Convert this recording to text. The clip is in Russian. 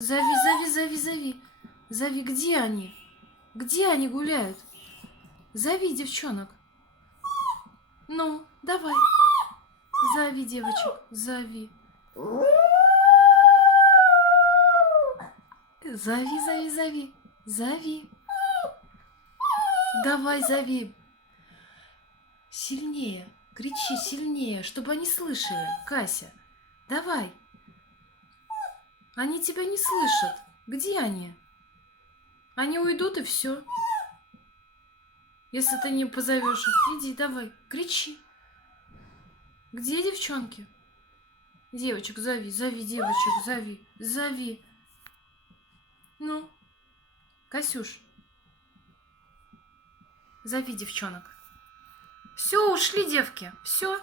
Зови, зови, зови, зови. Зови, где они? Где они гуляют? Зови девчонок. Ну, давай. Зови девочек, зови. Зови, зови, зови. Зови. Давай, зови. Сильнее. Кричи сильнее, чтобы они слышали. Кася, давай. Они тебя не слышат. Где они? Они уйдут и все. Если ты не позовешь их, иди, давай, кричи. Где девчонки? Девочек зови, зови девочек, зови, зови. Ну, Касюш, зови девчонок. Все, ушли девки, все.